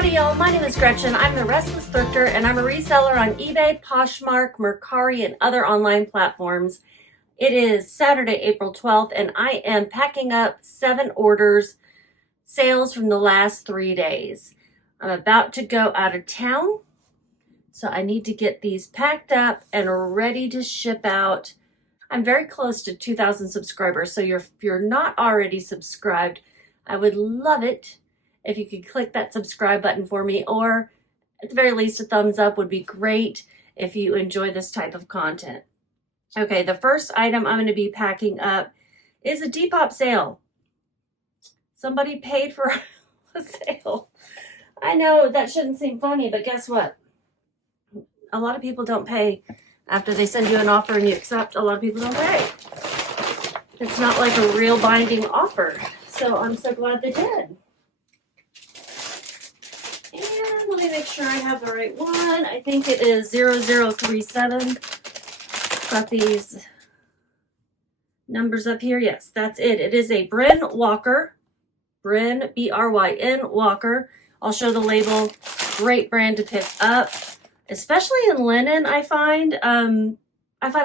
Howdy y'all, my name is Gretchen. I'm the Restless Thrifter and I'm a reseller on eBay, Poshmark, Mercari, and other online platforms. It is Saturday, April 12th, and I am packing up 7 orders, sales from the last 3 days. I'm about to go out of town, so I need to get these packed up and ready to ship out. I'm very close to 2,000 subscribers, so if you're not already subscribed, I would love it if you could click that subscribe button for me, or at the very least a thumbs up would be great if you enjoy this type of content. Okay, the first item I'm going to be packing up is a Depop sale. Somebody paid for a sale. I know that shouldn't seem funny, but guess what? A lot of people don't pay after they send you an offer and you accept. A lot of people don't pay. It's not like a real binding offer, so I'm so glad they did. And let me make sure I have the right one. I think it is 0037. Got these numbers up here. Yes, that's it. It is a Bryn walker. Bryn, B-R-Y-N walker. I'll show the label. Great brand to pick up, especially in linen. I find a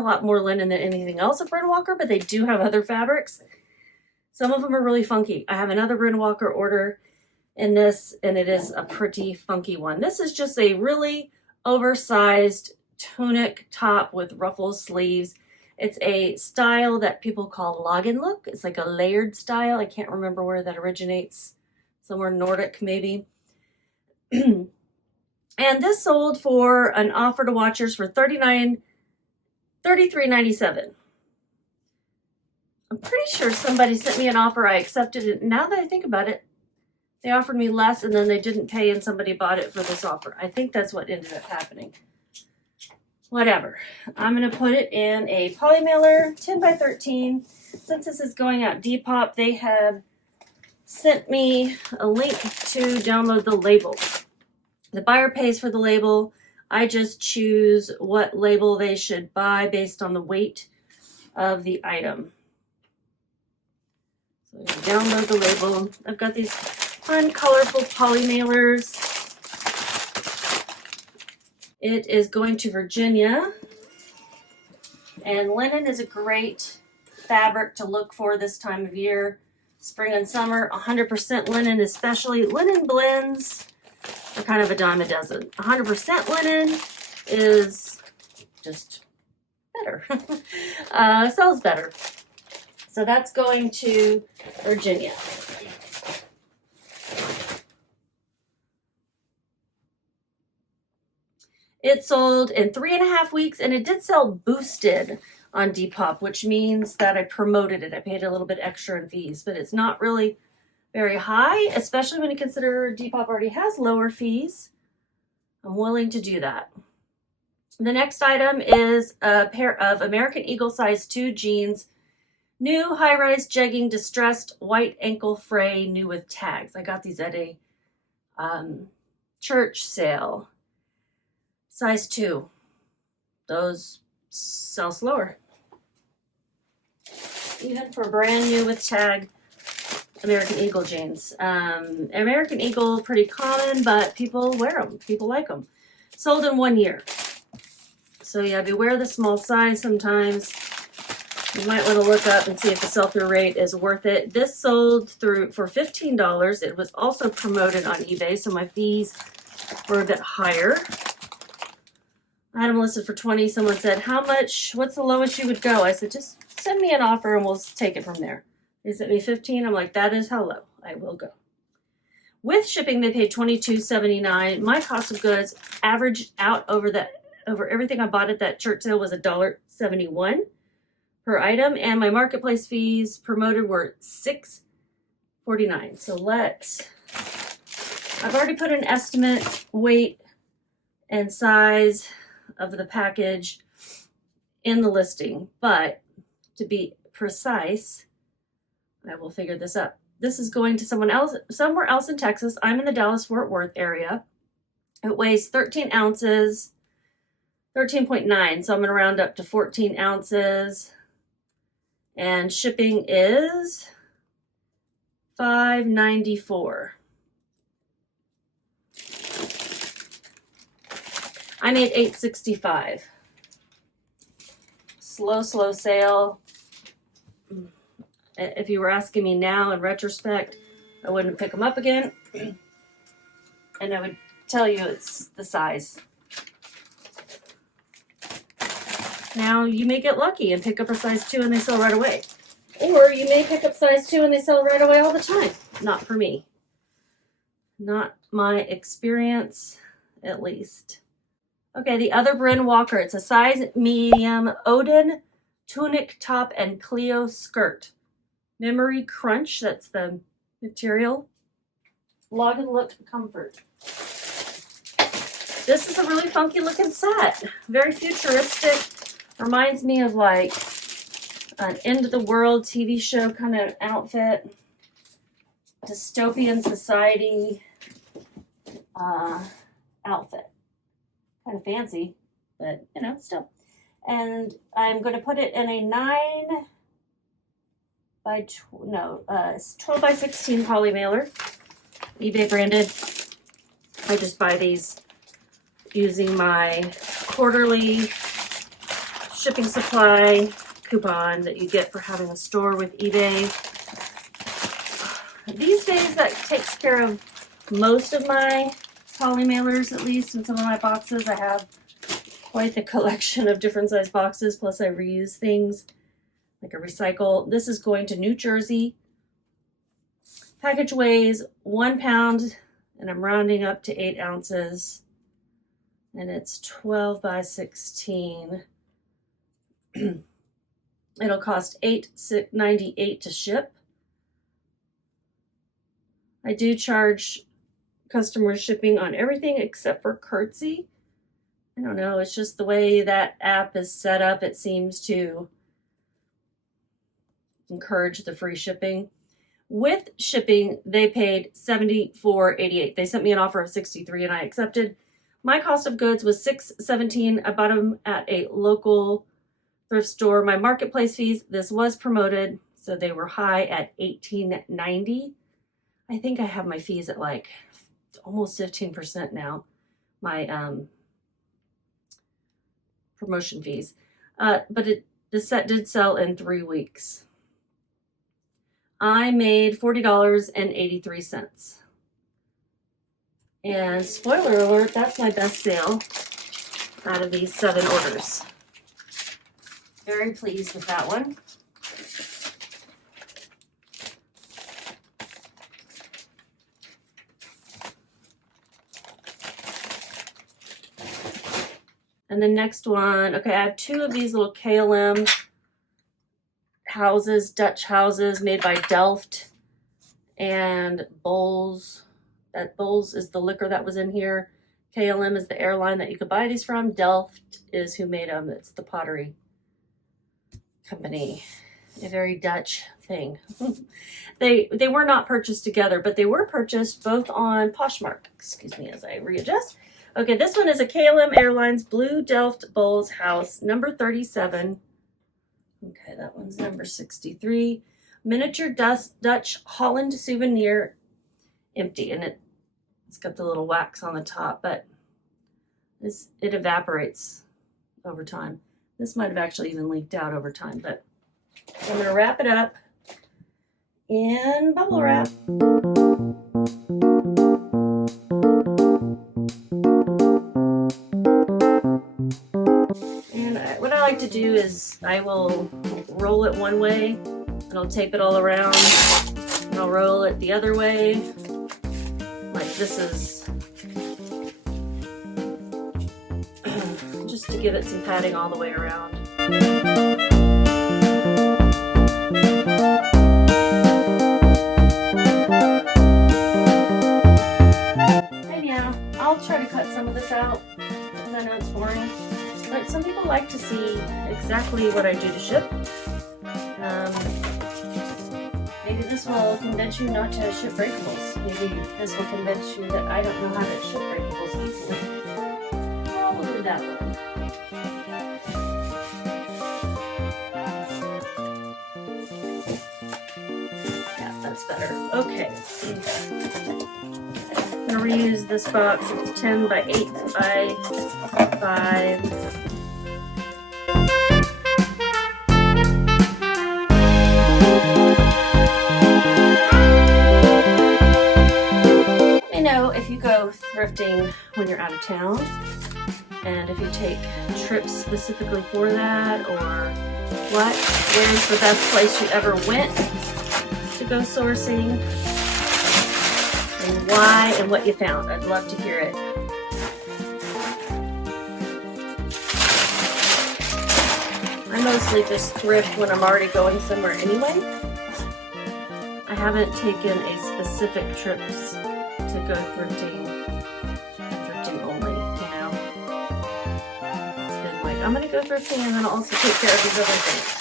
lot more linen than anything else at Bryn walker, but they do have other fabrics. Some of them are really funky. I have another Bryn walker order in this, and it is a pretty funky one. This is just a really oversized tunic top with ruffle sleeves. It's a style that people call Lagenlook. It's like a layered style. I can't remember where that originates. Somewhere Nordic, maybe. And this sold for an offer to watchers for $33.97. I'm pretty sure somebody sent me an offer. I accepted it. Now that I think about it, they offered me less and then they didn't pay and somebody bought it for this offer. I think that's what ended up happening. Whatever. I'm going to put it in a poly mailer, 10 by 13. Since this is going out Depop, they have sent me a link to download the label. The buyer pays for the label. I just choose what label they should buy based on the weight of the item. So I'm going to download the label. I've got these fun, colorful poly mailers. It is going to Virginia. And linen is a great fabric to look for this time of year. Spring and summer, 100% linen especially. Linen blends are kind of a dime a dozen. 100% linen is just better. Sells better. So that's going to Virginia. It sold in 3.5 weeks, and it did sell boosted on Depop, which means that I promoted it. I paid a little bit extra in fees, but it's not really very high, especially when you consider Depop already has lower fees. I'm willing to do that. The next item is a pair of American Eagle size 2 jeans, new high-rise jegging, distressed white ankle fray, new with tags. I got these at a church sale. Size 2. Those sell slower. Even for brand new with tag American Eagle jeans. American Eagle, pretty common, but people wear them. People like them. Sold in 1 year. So yeah, beware the small size sometimes. You might want to look up and see if the sell-through rate is worth it. This sold through for $15. It was also promoted on eBay, so my fees were a bit higher. I had them listed for $20. Someone said, how much, what's the lowest you would go? I said, just send me an offer and we'll take it from there. They sent me $15. I'm like, that is how low I will go. With shipping, they paid $22.79. My cost of goods averaged out over everything I bought at that church sale was $1.71 per item. And my marketplace fees promoted were $6.49. So I've already put an estimate, weight, and size of the package in the listing, but to be precise, I will figure this up. This is going to somewhere else in Texas. I'm in the Dallas-Fort Worth area. It weighs 13 ounces, 13.9, so I'm going to round up to 14 ounces. And shipping is $5.94. I made $8.65. Slow sale. If you were asking me now in retrospect, I wouldn't pick them up again. And I would tell you it's the size. Now you may get lucky and pick up a size 2 and they sell right away. Or you may pick up size 2 and they sell right away all the time. Not for me. Not my experience, at least. Okay, the other Bryn Walker. It's a size medium Odin tunic top and Clio skirt. Memory Crunch, that's the material. Lagenlook Comfort. This is a really funky looking set. Very futuristic. Reminds me of like an end of the world TV show kind of outfit. Dystopian society outfit. Kind of fancy, but you know, still. And I'm going to put it in a 12 by 16 poly mailer, eBay branded. I just buy these using my quarterly shipping supply coupon that you get for having a store with eBay. These days that takes care of most of my poly mailers, at least in some of my boxes. I have quite the collection of different size boxes, plus I reuse things like a recycle. This is going to New Jersey. Package weighs 1 pound and I'm rounding up to 8 ounces. And it's 12 by 16. It'll cost $8.98 to ship. I do charge customer shipping on everything except for Curtsy. I don't know, it's just the way that app is set up. It seems to encourage the free shipping. With shipping, they paid $74.88. They sent me an offer of $63 and I accepted. My cost of goods was $6.17. I bought them at a local thrift store. My marketplace fees, this was promoted, so they were high at $18.90. I think I have my fees at like almost 15% now. My promotion fees. But the set did sell in 3 weeks. I made $40.83. And spoiler alert, that's my best sale out of these 7 orders. Very pleased with that one. And the next one, okay, I have 2 of these little KLM houses, Dutch houses made by Delft and Bowls. That Bowls is the liquor that was in here. KLM is the airline that you could buy these from. Delft is who made them. It's the pottery company. A very Dutch thing. They were not purchased together, but they were purchased both on Poshmark. Excuse me as I readjust. Okay, this one is a KLM Airlines Blue Delft Bowls House, number 37. Okay, that one's number 63. Miniature Dutch Holland souvenir, empty, and it's got the little wax on the top, but it evaporates over time. This might have actually even leaked out over time, but I'm going to wrap it up in bubble wrap. What I like to do is I will roll it one way and I'll tape it all around and I'll roll it the other way. Like this is just to give it some padding all the way around. And yeah, I'll try to cut some of this out because I know it's boring. But some people like to see exactly what I do to ship. Maybe this will convince you not to ship breakables. Maybe this will convince you that I don't know how to ship breakables easily. Well, we'll do that one. Yeah, that's better. Okay. I'm going to gonna reuse this box. It's 10 by 8 by 5. Let me know if you go thrifting when you're out of town, and if you take trips specifically for that, or what. Where's the best place you ever went to go sourcing, and why, and what you found. I'd love to hear it. I mostly just thrift when I'm already going somewhere anyway. I haven't taken a specific trips to go thrifting only, you know. It's been like, I'm gonna go thrifting and then I'll also take care of these other things.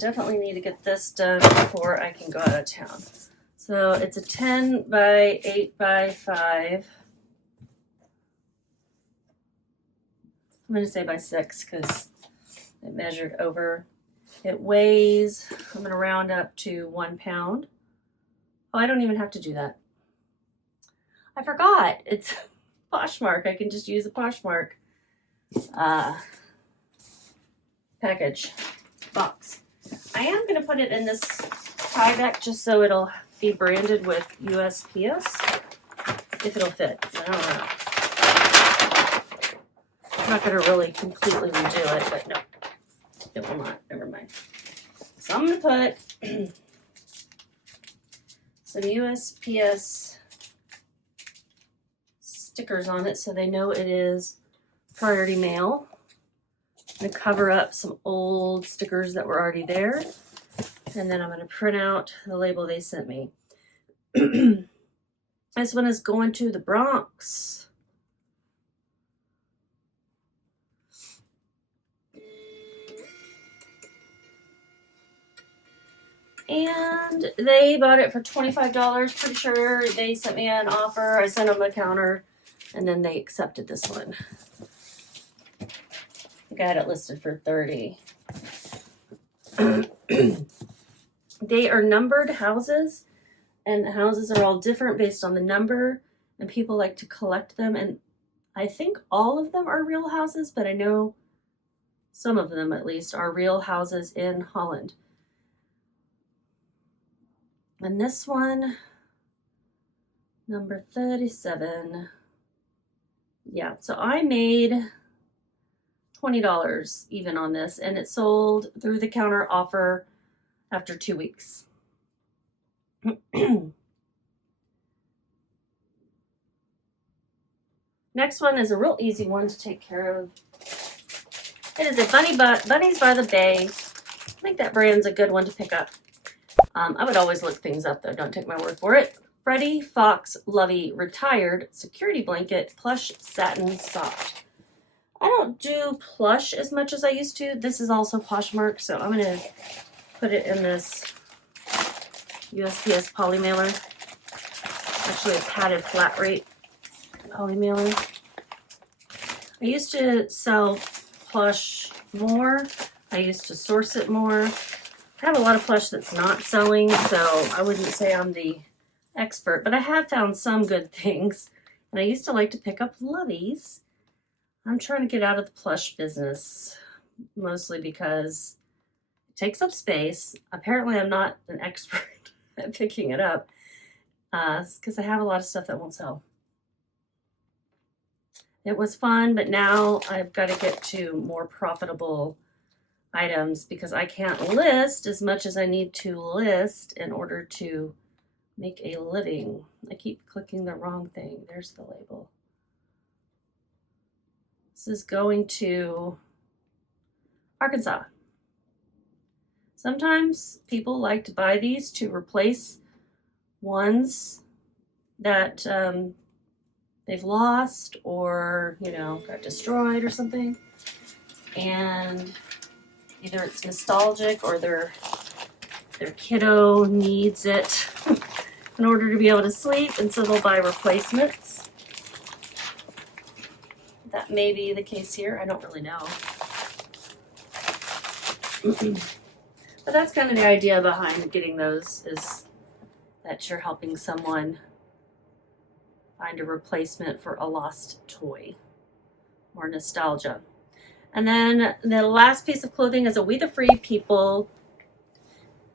Definitely need to get this done before I can go out of town. So it's a 10 by 8 by 5. I'm going to say by 6 because it measured over. It weighs, I'm going to round up to 1 pound. Oh, I don't even have to do that. I forgot. It's Poshmark. I can just use a Poshmark package box. I am going to put it in this tie back just so it'll be branded with USPS, if it'll fit. I don't know. I'm not going to really completely redo it, but no, it will not. Never mind. So I'm going to put some USPS stickers on it so they know it is priority mail. I'm going to cover up some old stickers that were already there. And then I'm going to print out the label they sent me. This one is going to the Bronx. And they bought it for $25. Pretty sure they sent me an offer. I sent them a counter, and then they accepted this one. I think I had it listed for $30. They are numbered houses, and the houses are all different based on the number, and people like to collect them, and I think all of them are real houses, but I know some of them at least are real houses in Holland. And this one, number 37, yeah, so I made $20 even on this, and it sold through the counter offer after 2 weeks. Next one is a real easy one to take care of. It is a Bunnies by the Bay. I think that brand's a good one to pick up. I would always look things up though, don't take my word for it. Freddie Fox Lovey Retired Security Blanket Plush Satin Soft. I don't do plush as much as I used to. This is also Poshmark, so I'm going to put it in this USPS poly mailer. Actually a padded flat rate poly mailer. I used to sell plush more. I used to source it more. I have a lot of plush that's not selling, so I wouldn't say I'm the expert, but I have found some good things. And I used to like to pick up loveys. I'm trying to get out of the plush business, mostly because it takes up space. Apparently I'm not an expert at picking it up, because I have a lot of stuff that won't sell. It was fun, but now I've got to get to more profitable items because I can't list as much as I need to list in order to make a living. I keep clicking the wrong thing. There's the label. This is going to Arkansas. Sometimes people like to buy these to replace ones that they've lost or, you know, got destroyed or something. And either it's nostalgic or their kiddo needs it in order to be able to sleep, and so they'll buy replacements. That may be the case here. I don't really know. But that's kind of the idea behind getting those, is that you're helping someone find a replacement for a lost toy or nostalgia. And then the last piece of clothing is a We the Free People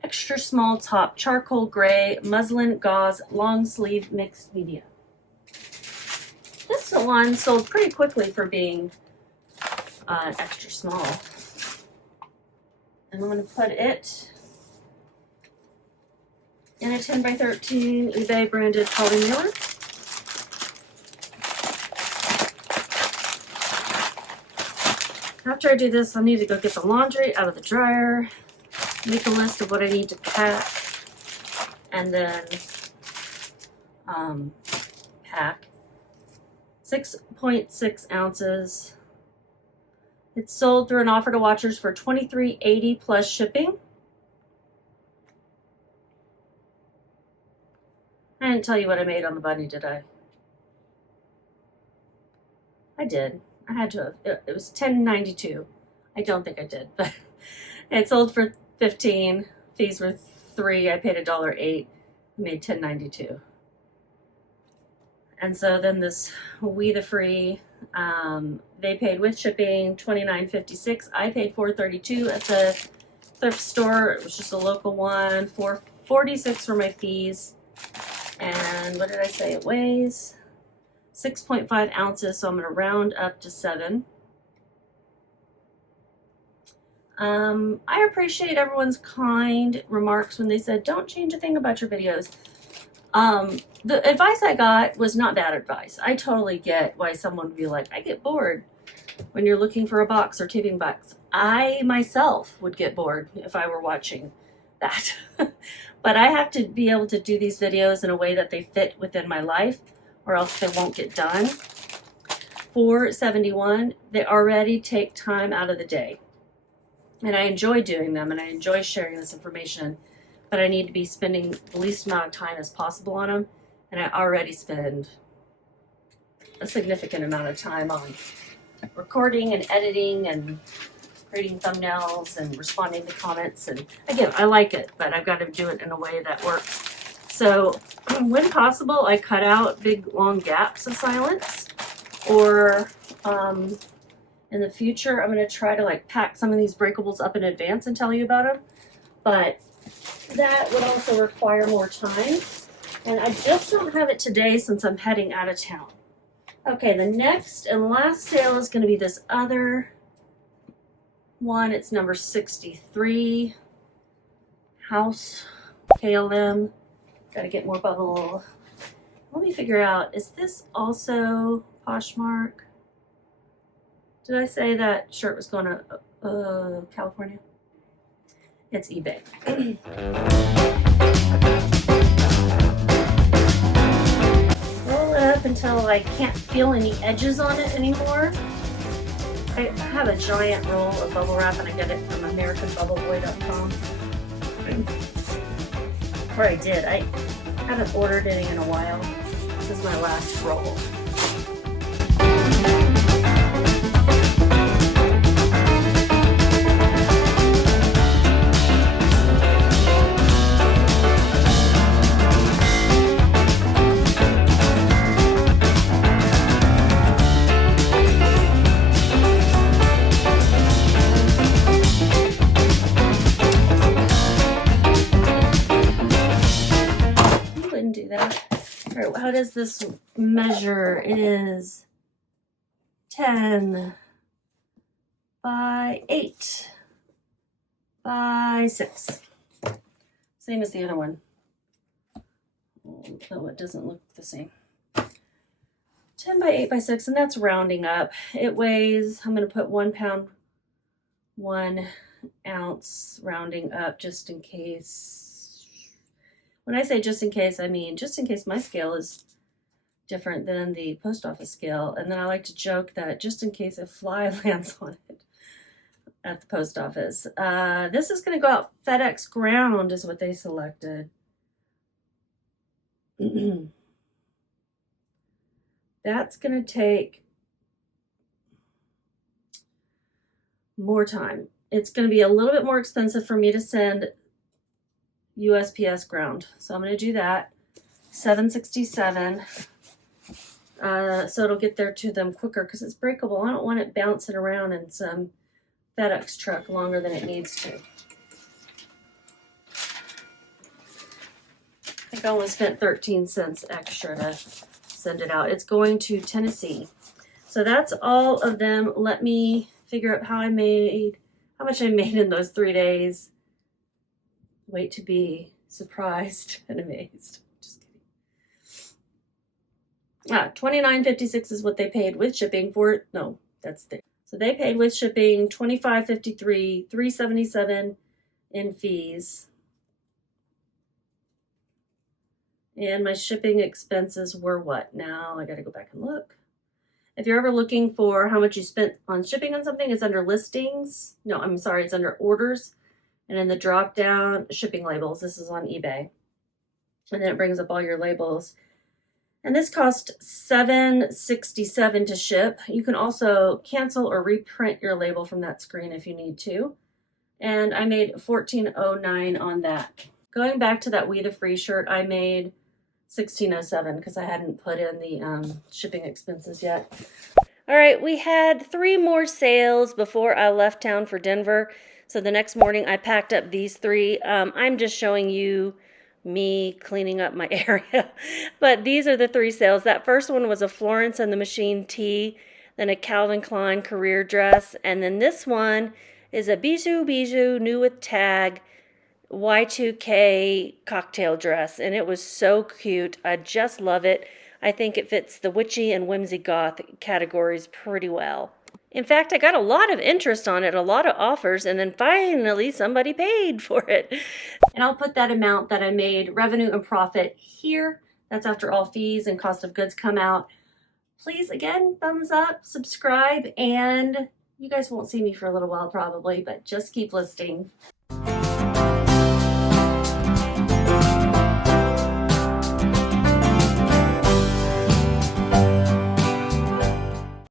extra small top, charcoal gray, muslin gauze, long sleeve, mixed media. This one sold pretty quickly for being extra small. And I'm going to put it in a 10 by 13 eBay branded poly mailer. After I do this, I'll need to go get the laundry out of the dryer, make a list of what I need to pack, and then pack 6.6 ounces. It's sold through an offer to watchers for $23.80 plus shipping. I didn't tell you what I made on the bunny, did I? I did. I had to have. It was $10.92. I don't think I did, but it sold for $15. Fees were $3. I paid $1.08. I made $10.92. And so then this We the Free, they paid with shipping $29.56. I paid $4.32 at the thrift store. It was just a local one. $4.46 for my fees. And what did I say? It weighs 6.5 ounces, so I'm going to round up to 7. I appreciate everyone's kind remarks when they said, don't change a thing about your videos. The advice I got was not bad advice. I totally get why someone would be like, I get bored when you're looking for a box or taping box. I myself would get bored if I were watching that. But I have to be able to do these videos in a way that they fit within my life, or else they won't get done. $4.71, they already take time out of the day. And I enjoy doing them, and I enjoy sharing this information, but I need to be spending the least amount of time as possible on them. And I already spend a significant amount of time on recording and editing and creating thumbnails and responding to comments. And again, I like it, but I've got to do it in a way that works. So when possible, I cut out big long gaps of silence, or in the future, I'm going to try to like pack some of these breakables up in advance and tell you about them. But that would also require more time. And I just don't have it today since I'm heading out of town. Okay, the next and last sale is going to be this other one. It's number 63. House KLM. Got to get more bubble. Let me figure out, is this also Poshmark? Did I say that shirt was going to California? It's eBay. Roll it up until I can't feel any edges on it anymore. I have a giant roll of bubble wrap, and I get it from AmericanBubbleBoy.com. Or I did. I haven't ordered any in a while. This is my last roll. How does this measure? It is 10 by 8 by 6. Same as the other one, though it doesn't look the same. 10 by 8 by 6, and that's rounding up. It weighs, I'm going to put 1 pound, 1 ounce, rounding up just in case. When I say just in case, I mean just in case my scale is different than the post office scale. And then I like to joke that just in case a fly lands on it at the post office. This is going to go out FedEx ground is what they selected. That's going to take more time. It's going to be a little bit more expensive for me to send USPS ground. So I'm going to do that. $7.67. So it'll get there to them quicker because it's breakable. I don't want it bouncing around in some FedEx truck longer than it needs to. I think I only spent 13 cents extra to send it out. It's going to Tennessee. So that's all of them. Let me figure out how much I made in those 3 days. Wait to be surprised and amazed. Just kidding. $29.56 is what they paid with shipping for it. No, that's the. So they paid with shipping $25.53, $3.77 in fees. And my shipping expenses were what? Now I got to go back and look. If you're ever looking for how much you spent on shipping on something, it's under listings. No, I'm sorry, it's under orders. And in the drop down, shipping labels. This is on eBay. And then it brings up all your labels. And this cost $7.67 to ship. You can also cancel or reprint your label from that screen if you need to. And I made $14.09 on that. Going back to that We the Free shirt, I made $16.07 because I hadn't put in the shipping expenses yet. All right, we had 3 more sales before I left town for Denver. So the next morning I packed up these 3. I'm just showing you me cleaning up my area. But these are the 3 sales. That first one was a Florence and the Machine tee, then a Calvin Klein career dress, and then this one is a Bijou new with tag Y2K cocktail dress, and it was so cute. I just love it. I think it fits the witchy and whimsy goth categories pretty well. In fact, I got a lot of interest on it, a lot of offers, and then finally somebody paid for it. And I'll put that amount that I made, revenue and profit, here. That's after all fees and cost of goods come out. Please, again, thumbs up, subscribe, and you guys won't see me for a little while probably, but just keep listing.